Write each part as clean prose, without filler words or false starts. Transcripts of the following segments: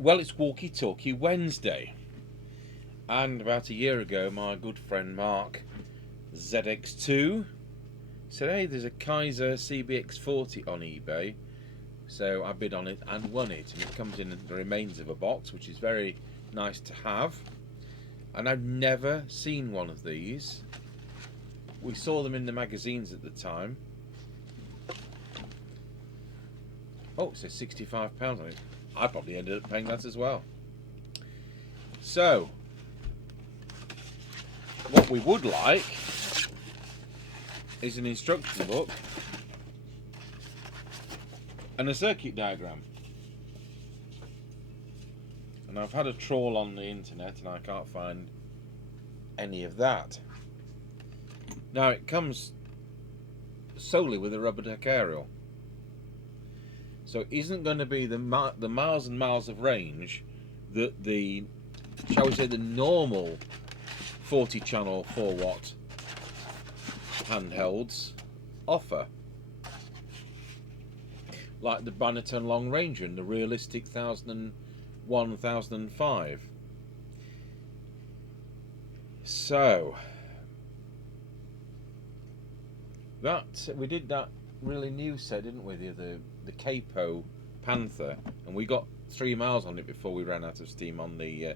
Well, it's Walkie Talkie Wednesday, and about a year ago, my good friend Mark ZX2 said, "Hey, there's a Kaiser CBX40 on eBay." So I bid on it and won it, and it comes in the remains of a box, which is very nice to have. And I've never seen one of these. We saw them in the magazines at the time. Oh, it says £65 on it. I probably ended up paying that as well. So, what we would like is an instruction book and a circuit diagram. And I've had a trawl on the internet and I can't find any of that. Now, it comes solely with a rubber duck aerial, so it isn't going to be the miles and miles of range that the, shall we say, the normal 40 channel 4 watt handhelds offer, like the Bannerton Long Ranger and the realistic 1001, 1005. So that we did that really new set, didn't we? The Capo Panther, and we got 3 miles on it before we ran out of steam on the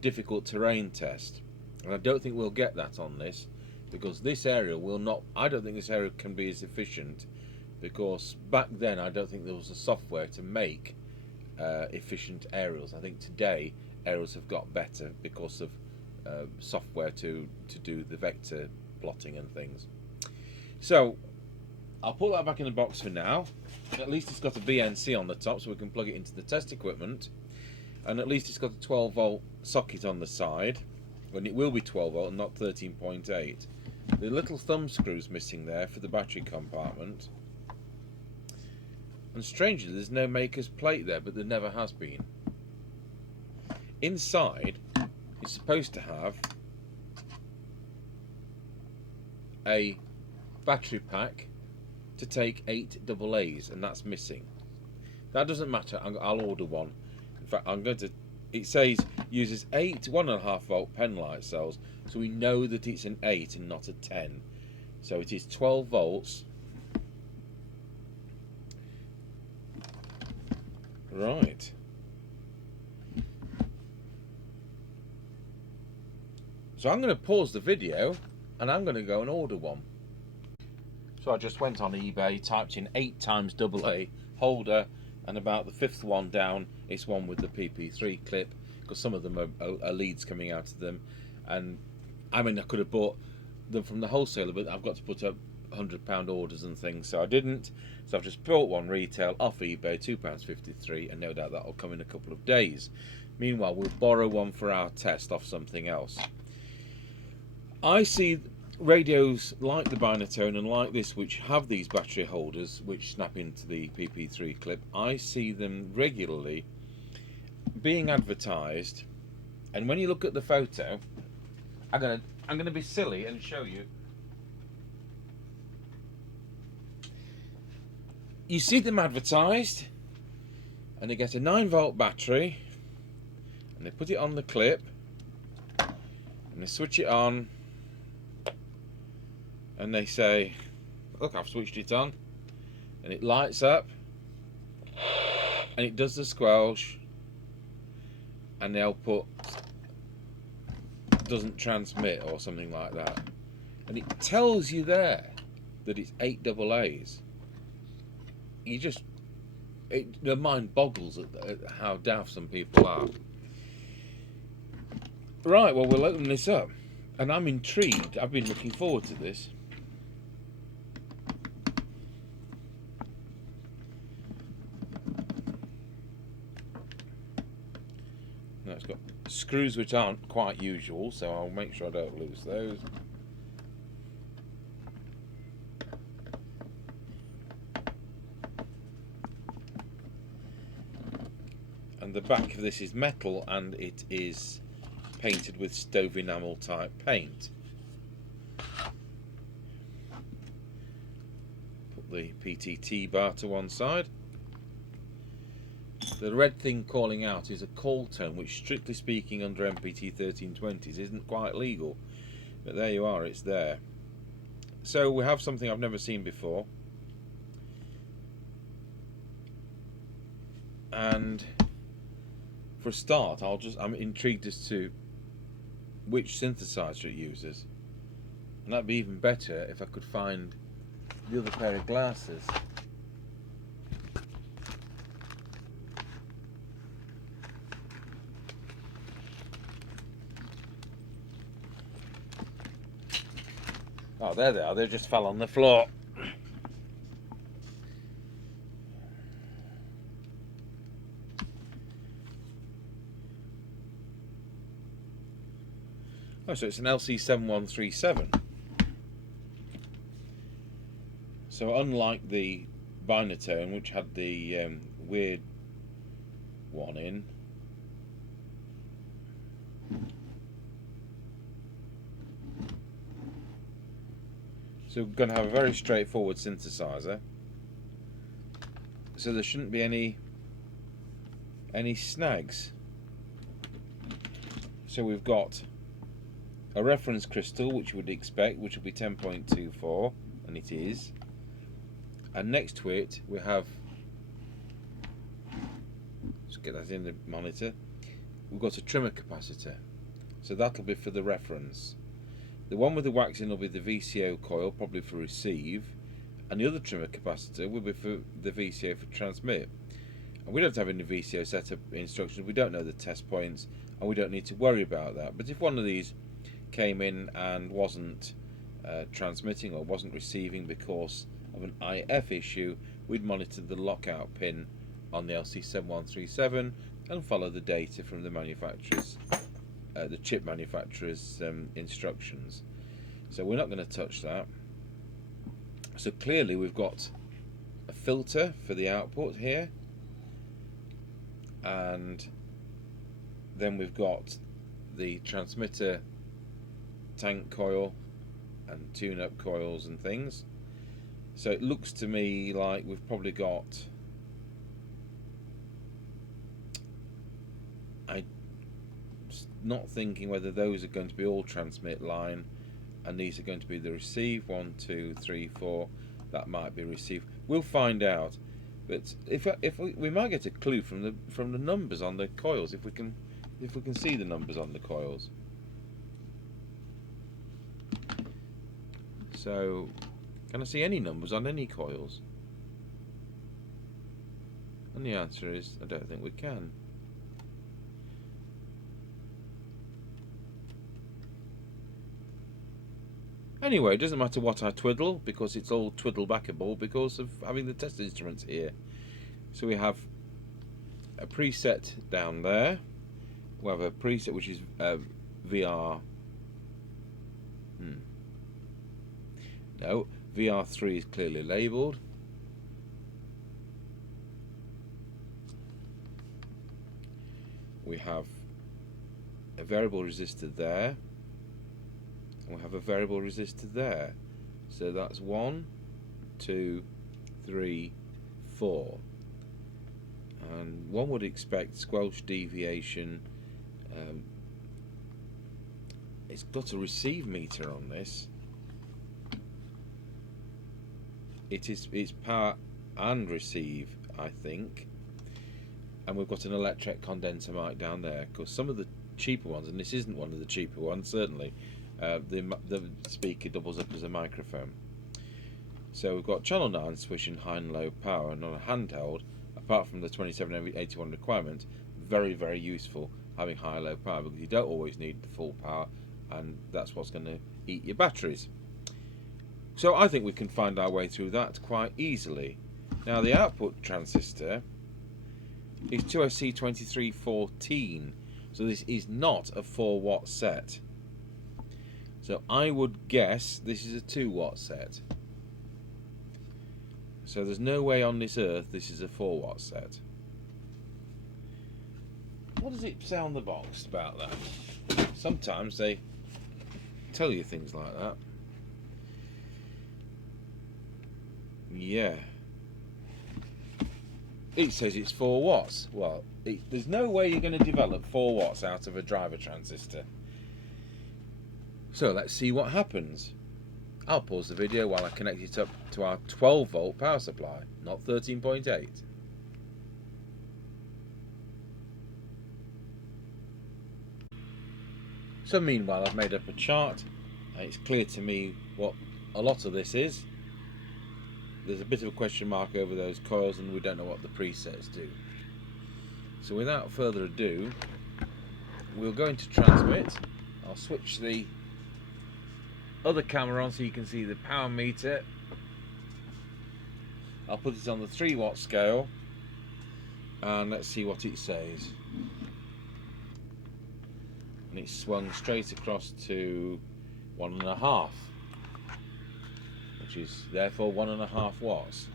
difficult terrain test. And I don't think we'll get that on this, because this aerial will not. I don't think this aerial can be as efficient, because back then I don't think there was a software to make efficient aerials. I think today aerials have got better because of software to do the vector plotting and things. So I'll put that back in the box for now. At least it's got a BNC on the top, so we can plug it into the test equipment, and at least it's got a 12 volt socket on the side, and it will be 12 volt and not 13.8. The little thumb screw's missing there for the battery compartment, and strangely there's no maker's plate there, but there never has been. Inside it's supposed to have a battery pack to take 8 AA's, and that's missing. That doesn't matter, I'll order one. In fact, I'm going to. It says uses 8 1.5 volt pen light cells, so we know that it's an 8 and not a 10. So it is 12 volts. Right. So I'm going to pause the video and I'm going to go and order one. So I just went on eBay, typed in 8 times AA holder, and about the 5th one down, it's one with the PP3 clip, because some of them are leads coming out of them. And I mean, I could have bought them from the wholesaler, but I've got to put up £100 orders and things, so I didn't. So I've just bought one retail off eBay, £2.53, and no doubt that'll come in a couple of days. Meanwhile, we'll borrow one for our test off something else. I see radios like the Bannerton and like this, which have these battery holders which snap into the PP3 clip. I see them regularly being advertised, and when you look at the photo, I'm gonna be silly and show you. You see them advertised, and they get a 9 volt battery, and they put it on the clip, and they switch it on. And they say, look, I've switched it on, and it lights up, and it does the squelch, and the output doesn't transmit or something like that. And it tells you there that it's 8 AA's. You just, the mind boggles at how daft some people are. Right, well, we'll open this up, and I'm intrigued. I've been looking forward to this. Now it's got screws which aren't quite usual, so I'll make sure I don't lose those. And the back of this is metal, and it is painted with stove enamel type paint. Put the PTT bar to one side. The red thing calling out is a call tone, which strictly speaking under MPT 1320s isn't quite legal. But there you are, it's there. So we have something I've never seen before. And for a start, I'm intrigued as to which synthesizer it uses. And that'd be even better if I could find the other pair of glasses. Oh, there they are. They just fell on the floor. Oh, so it's an LC7137. So unlike the binatone, which had the weird one in, so we're going to have a very straightforward synthesizer. So there shouldn't be any snags. So we've got a reference crystal, which you would expect, which will be 10.24, and it is. And next to it we have, let's get that in the monitor, we've got a trimmer capacitor, so that'll be for the reference. The one with the waxing will be the VCO coil, probably for receive, and the other trimmer capacitor will be for the VCO for transmit. And we don't have any VCO setup instructions, we don't know the test points, and we don't need to worry about that. But if one of these came in and wasn't transmitting or wasn't receiving because of an IF issue, we'd monitor the lockout pin on the LC7137 and follow the data from the manufacturer's, the chip manufacturer's instructions. So we're not going to touch that. So clearly we've got a filter for the output here, and then we've got the transmitter tank coil and tune-up coils and things. So it looks to me like we've probably got, I'm not thinking whether those are going to be all transmit line and these are going to be the receive. 1, 2, 3, 4. That might be receive. We'll find out. But if we might get a clue from the numbers on the coils, if we can see the numbers on the coils. So, can I see any numbers on any coils? And the answer is, I don't think we can. Anyway, it doesn't matter what I twiddle, because it's all twiddle backable because of having the test instruments here. So we have a preset down there. We have a preset which is VR. No, VR3 is clearly labelled. We have a variable resistor there, and we have a variable resistor there. So that's 1, 2, 3, 4. And one would expect squelch deviation. It's got a receive meter on this. It's power and receive, I think. And we've got an electret condenser mic down there, because some of the cheaper ones, and this isn't one of the cheaper ones certainly, the speaker doubles up as a microphone. So we've got channel 9 switch in high and low power, and on a handheld, apart from the 2781 requirement, very, very useful having high and low power, because you don't always need the full power, and that's what's going to eat your batteries. So I think we can find our way through that quite easily. Now the output transistor is 2SC2314, so this is not a 4-watt set. So I would guess this is a 2-watt set. So there's no way on this earth this is a 4-watt set. What does it say on the box about that? Sometimes they tell you things like that. Yeah. it says it's 4 watts. Well, there's no way you're going to develop 4 watts out of a driver transistor. So let's see what happens. I'll pause the video while I connect it up to our 12 volt power supply, not 13.8. So meanwhile, I've made up a chart, and it's clear to me what a lot of this is. There's a bit of a question mark over those coils, and we don't know what the presets do. So without further ado, we'll go into transmit. I'll switch the other camera on so you can see the power meter. I'll put it on the 3 watt scale, and let's see what it says. And it's swung straight across to 1.5, which is therefore 1.5 watts.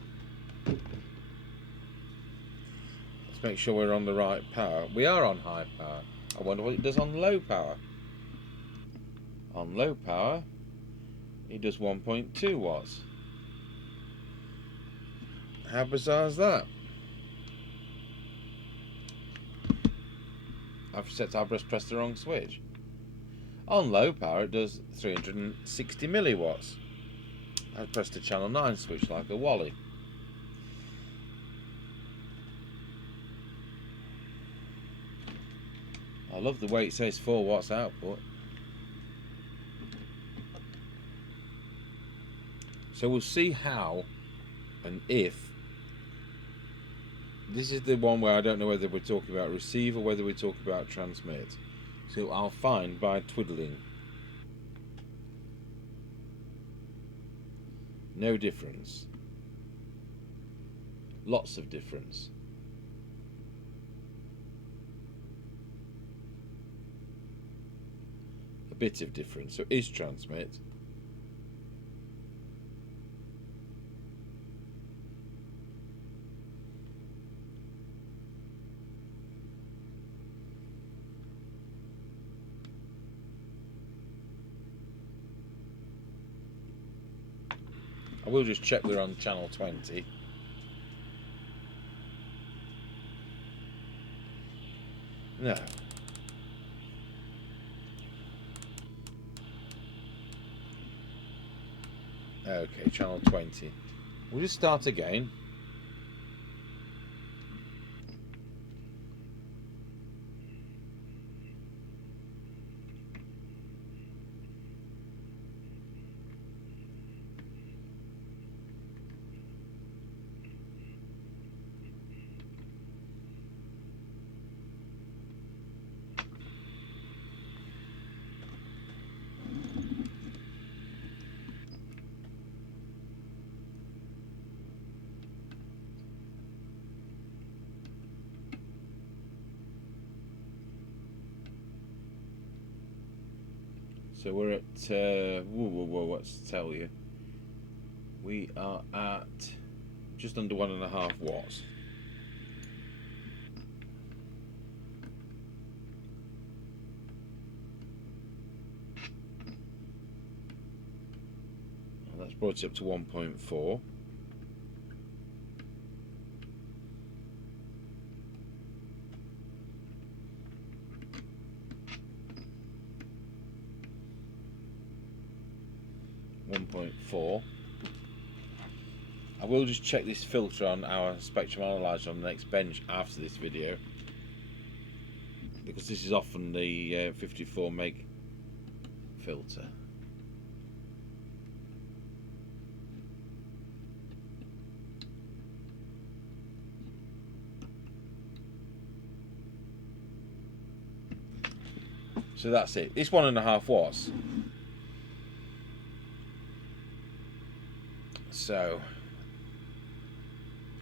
Let's make sure we're on the right power. We are on high power. I wonder what it does on low power. On low power, it does 1.2 watts. How bizarre is that? I've just pressed the wrong switch. On low power it does 360 milliwatts. I've pressed the channel 9 switch like a wally. I love the way it says 4 watts output. So we'll see how and if. This is the one where I don't know whether we're talking about receive or whether we're talking about transmit. So I'll find by twiddling. No difference. Lots of difference. A bit of difference. So is transmit. I will just check we're on channel 20. No. Okay, channel 20. We'll just start again. So we're at, what's to tell you? We are at just under 1.5 watts. And that's brought it up to 1.4. I will just check this filter on our spectrum analyzer on the next bench after this video, because this is often the 54 meg filter. So that's it. It's 1.5 watts. So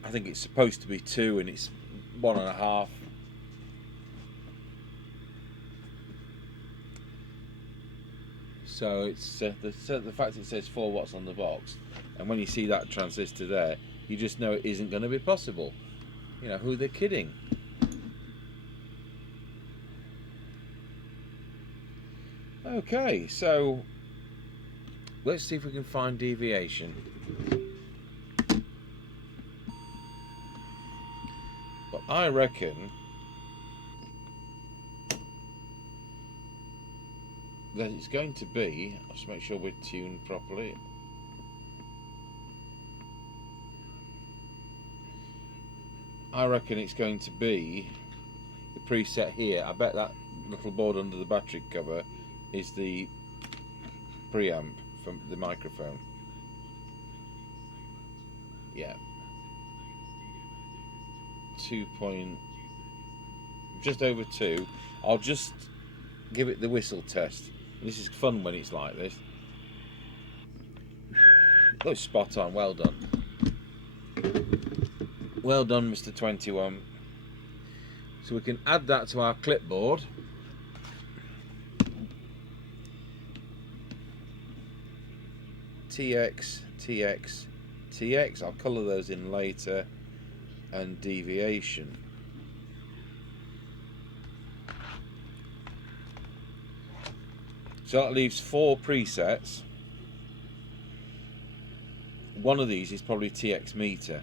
I think it's supposed to be 2 and it's 1.5. So it's the fact it says 4 watts on the box, and when you see that transistor there, you just know it isn't going to be possible. You know, who they're kidding. Okay, so let's see if we can find deviation. But I reckon that it's going to be, I'll just make sure we're tuned properly. I reckon it's going to be the preset here. I bet that little board under the battery cover is the preamp from the microphone. Yeah. 2 point, just over 2. I'll just give it the whistle test. This is fun when it's like this. Oh, spot on. Well done. Well done, Mr 21. So we can add that to our clipboard. TX, TX, TX. I'll colour those in later. And deviation. So that leaves 4 presets. One of these is probably TX meter.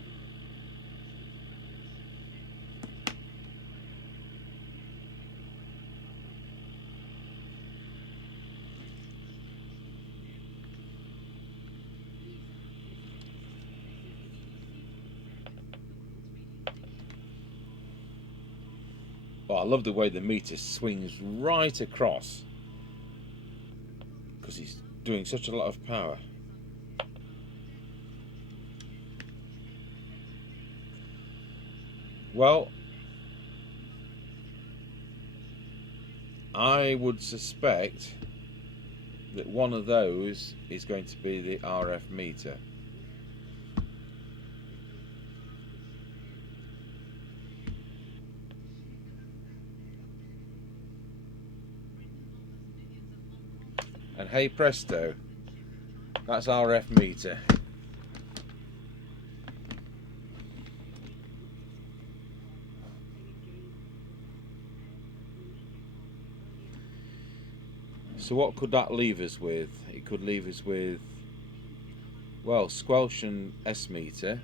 Oh, I love the way the meter swings right across, because he's doing such a lot of power. Well, I would suspect that one of those is going to be the RF meter. And hey presto, that's RF meter. So what could that leave us with? It could leave us with, well, squelch and S meter.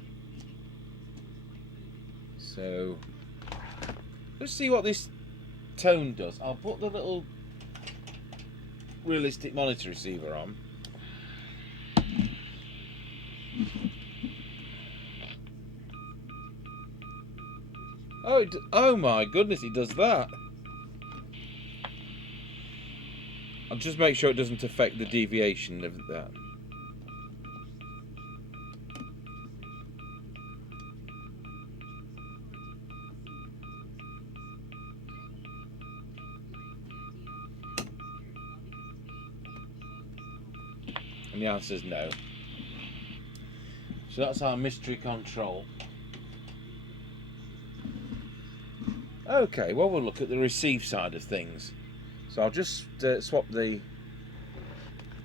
So let's see what this tone does. I'll put the little realistic monitor receiver on. Oh my goodness, it does that. I'll just make sure it doesn't affect the deviation of that. And the answer is no. So that's our mystery control. Okay, well, we'll look at the receive side of things. So I'll just swap the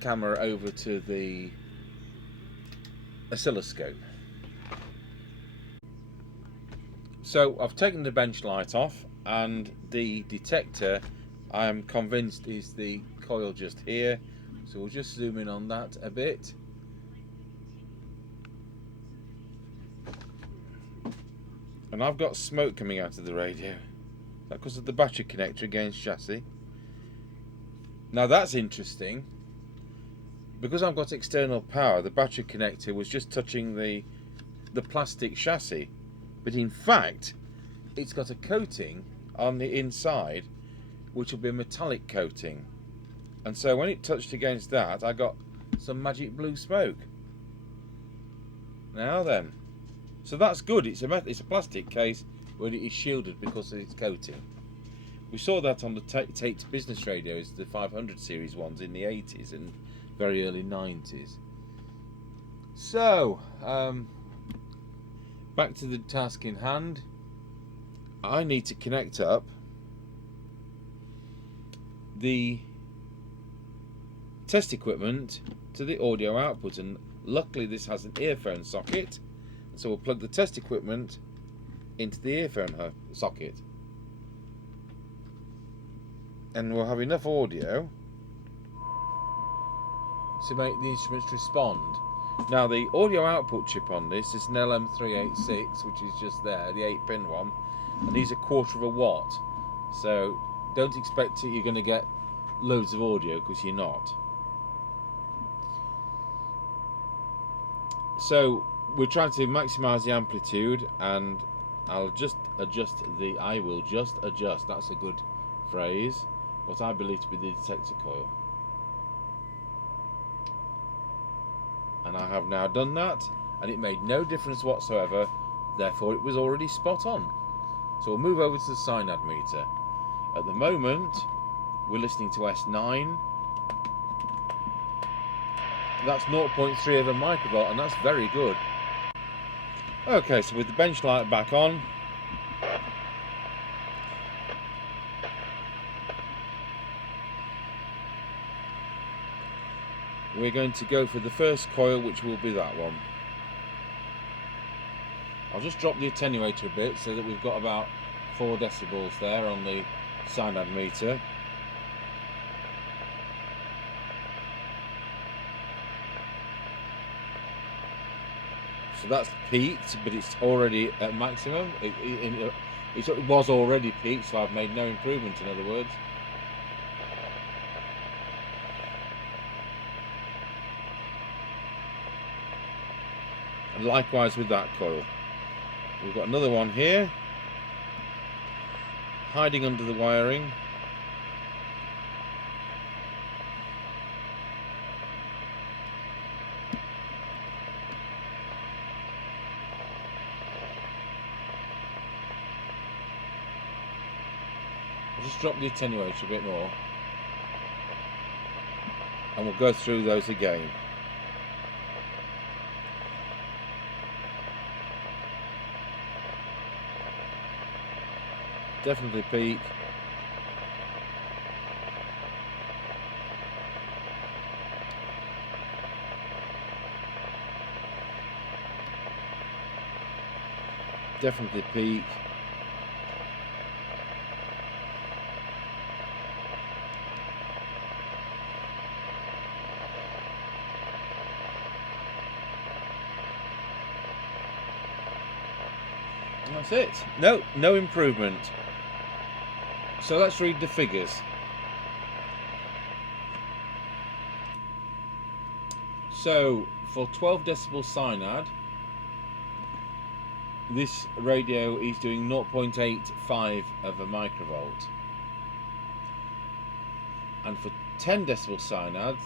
camera over to the oscilloscope. So I've taken the bench light off, and the detector, I am convinced, is the coil just here. So we'll just zoom in on that a bit. And I've got smoke coming out of the radio. That's because of the battery connector against chassis. Now that's interesting. Because I've got external power, the battery connector was just touching the plastic chassis. But in fact, it's got a coating on the inside, which will be a metallic coating. And so when it touched against that, I got some magic blue smoke. Now then. So that's good. It's a plastic case, but it is shielded because of its coating. We saw that on the Tate's business radios, the 500 series ones in the 80s and very early 90s. So, back to the task in hand. I need to connect up the test equipment to the audio output, and luckily this has an earphone socket, so we'll plug the test equipment into the earphone socket, and we'll have enough audio to make the instruments respond. Now the audio output chip on this is an LM386, which is just there, the 8-pin one, and these are 1/4 of a watt, so don't expect that you're going to get loads of audio, because you're not. So we're trying to maximize the amplitude, and I'll just adjust I will just adjust, that's a good phrase, what I believe to be the detector coil. And I have now done that, and it made no difference whatsoever, therefore it was already spot on. So we'll move over to the Synad meter. At the moment we're listening to S9. That's 0.3 of a microvolt, and that's very good. Okay, so with the bench light back on, we're going to go for the first coil, which will be that one. I'll just drop the attenuator a bit so that we've got about 4 decibels there on the Synad meter. So that's peaked, but it's already at maximum. It was already peaked, so I've made no improvement, in other words. And likewise with that coil. We've got another one here, hiding under the wiring. I'll just drop the attenuator a bit more, and we'll go through those again. Definitely peak. Definitely peak. And that's it. No improvement. So let's read the figures. So for 12 decibel Synad, this radio is doing 0.85 of a microvolt. And for 10 decibel Synad,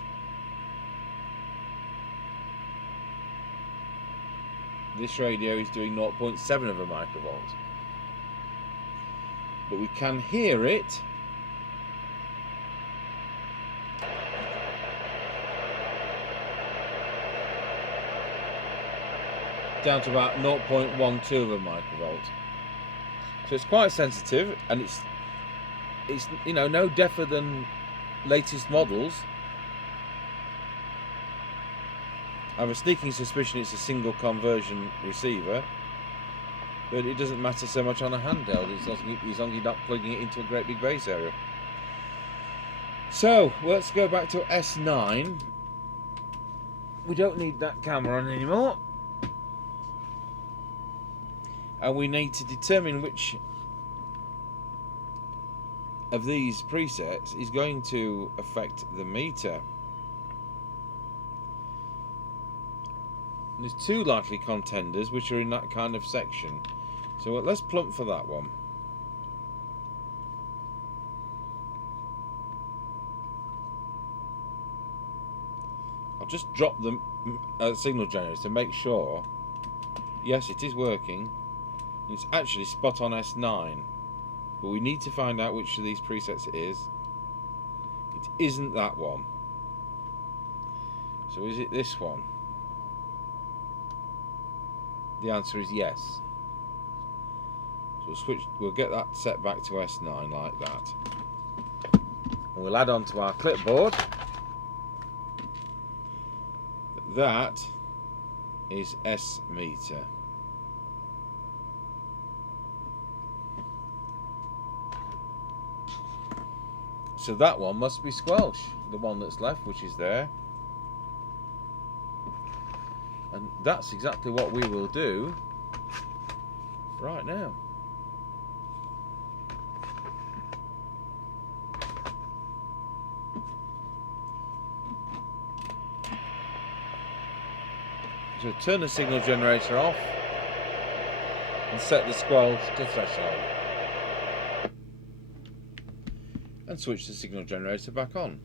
this radio is doing 0.7 of a microvolt. But we can hear it down to about 0.12 of a microvolt. So it's quite sensitive, and it's you know, no deafer than latest models. I have a sneaking suspicion it's a single conversion receiver, but it doesn't matter so much on a handheld, as long as you're not plugging it into a great big bass area. So let's go back to S9. We don't need that camera on anymore, and we need to determine which of these presets is going to affect the meter. There's 2 likely contenders which are in that kind of section. So let's plump for that one. I'll just drop the signal generator to make sure. Yes, it is working. It's actually spot on S9. But we need to find out which of these presets it is. It isn't that one. So is it this one? The answer is yes. So we'll get that set back to S9 like that. And we'll add on to our clipboard. That is S meter. So that one must be squelch, the one that's left, which is there. And that's exactly what we will do right now. So turn the signal generator off and set the squelch to threshold. And switch the signal generator back on.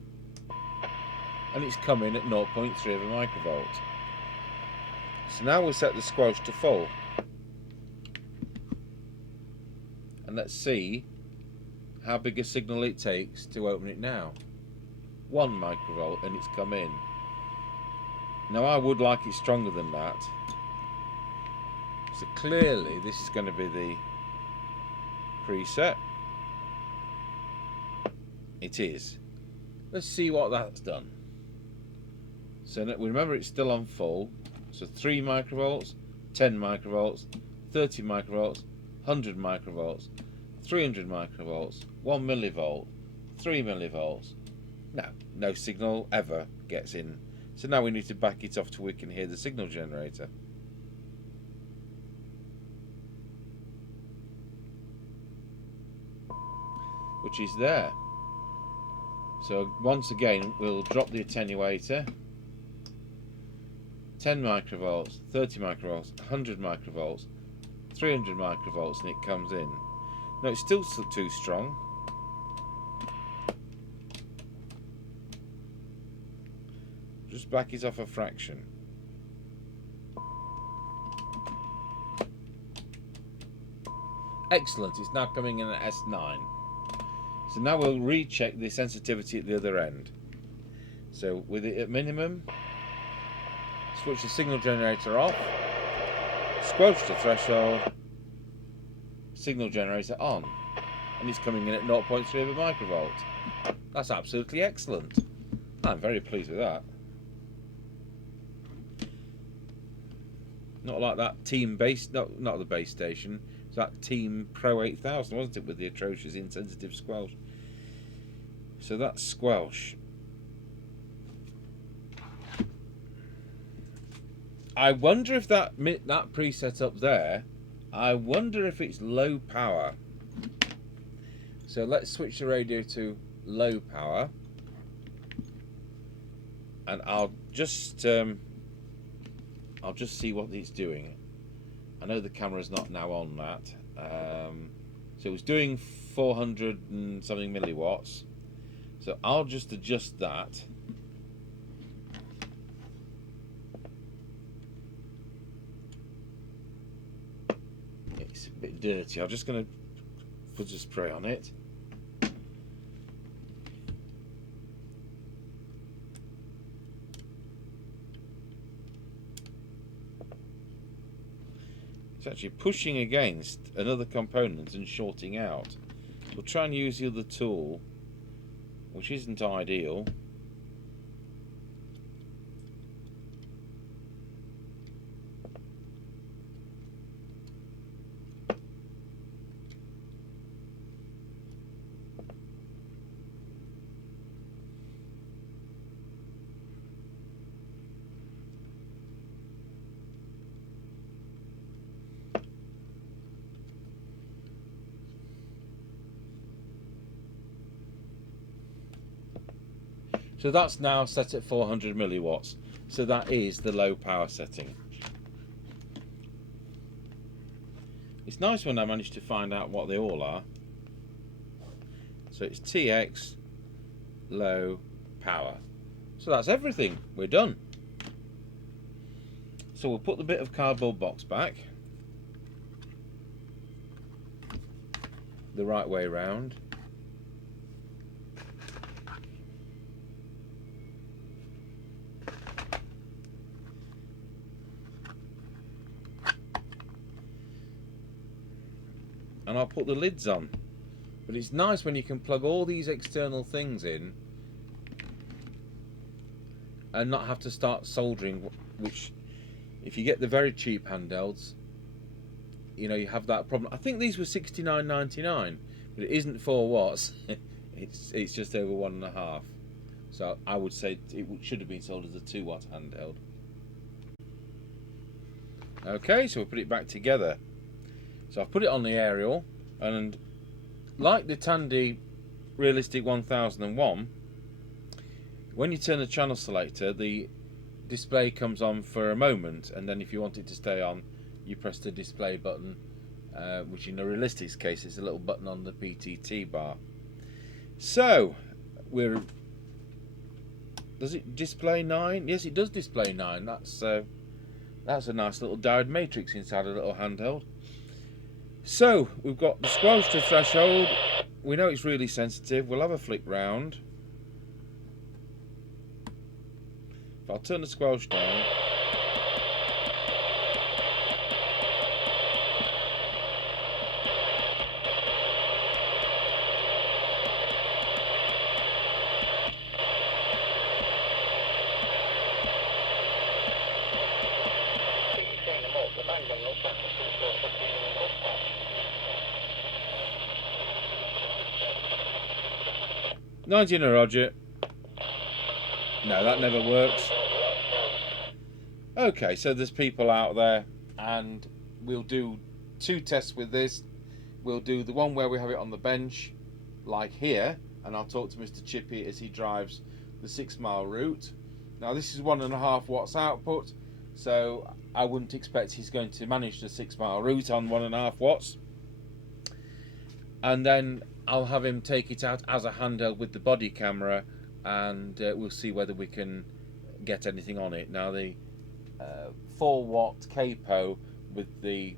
And it's coming at 0.3 of a microvolt. So now we'll set the squelch to full. And let's see how big a signal it takes to open it now. 1 microvolt and it's come in. Now I would like it stronger than that. So clearly this is going to be the preset. It is. Let's see what that's done. So remember it's still on full. So 3 microvolts, 10 microvolts, 30 microvolts, 100 microvolts, 300 microvolts, 1 millivolt, 3 millivolts. No signal ever gets in. So now we need to back it off till we can hear the signal generator. Which is there. So once again we'll drop the attenuator. 10 microvolts, 30 microvolts, 100 microvolts, 300 microvolts, and it comes in. No, it's still too strong. Just back it off a fraction. Excellent, it's now coming in at S9. So now we'll recheck the sensitivity at the other end. So with it at minimum, switch the signal generator off, squelch to threshold, signal generator on, and it's coming in at 0.3 of a microvolt. That's absolutely excellent. I'm very pleased with that. Not like that Team base, not the base station, it's that Team Pro 8000, wasn't it, with the atrocious insensitive squelch. So that's squelch. I wonder if that preset up there, I wonder if it's low power. So let's switch the radio to low power, and I'll just see what it's doing. I know the camera's not now on that. So it was doing 400 and something milliwatts. So I'll just adjust that. It's a bit dirty. I'm just going to put a spray on it. It's actually pushing against another component and shorting out. We'll try and use the other tool, which isn't ideal. So that's now set at 400 milliwatts. So that is the low power setting. It's nice when I manage to find out what they all are. So it's TX low power. So that's everything. We're done. So we'll put the bit of cardboard box back the right way round. And I'll put the lids on. But it's nice when you can plug all these external things in and not have to start soldering, which if you get the very cheap handhelds, you know, you have that problem. I think these were $69.99, but it isn't 4 watts. it's just over 1.5. So I would say it should have been sold as a 2-watt handheld. Okay, so we'll put it back together. So I've put it on the aerial, and like the Tandy Realistic 1001, when you turn the channel selector, the display comes on for a moment, and then if you want it to stay on, you press the display button, which in a realistic case is a little button on the PTT bar. So does it display 9? Yes, it does display 9. That's a nice little diode matrix inside a little handheld. So we've got the squelch to threshold. We know it's really sensitive. We'll have a flick round. If I'll turn the squelch down, $19 Roger. No, that never works. Okay, so there's people out there, and we'll do 2 tests with this. We'll do the one where we have it on the bench, like here, and I'll talk to Mr Chippie as he drives the 6-mile route. Now this is 1.5 watts output, so I wouldn't expect he's going to manage the 6-mile route on 1.5 watts. And then I'll have him take it out as a handheld with the body camera, and we'll see whether we can get anything on it. Now the 4-watt capo with the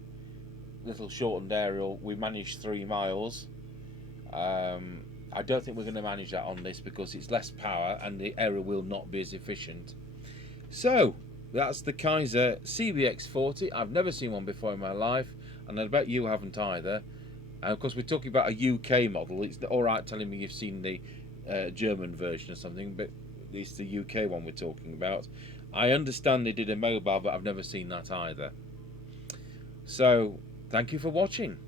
little shortened aerial, we managed 3 miles. I don't think we're going to manage that on this because it's less power and the aerial will not be as efficient. So that's the Kaiser CBX40. I've never seen one before in my life, and I bet you haven't either. And of course we're talking about a UK model. It's alright telling me you've seen the German version or something, but it's the UK one we're talking about. I understand they did a mobile, but I've never seen that either. So thank you for watching.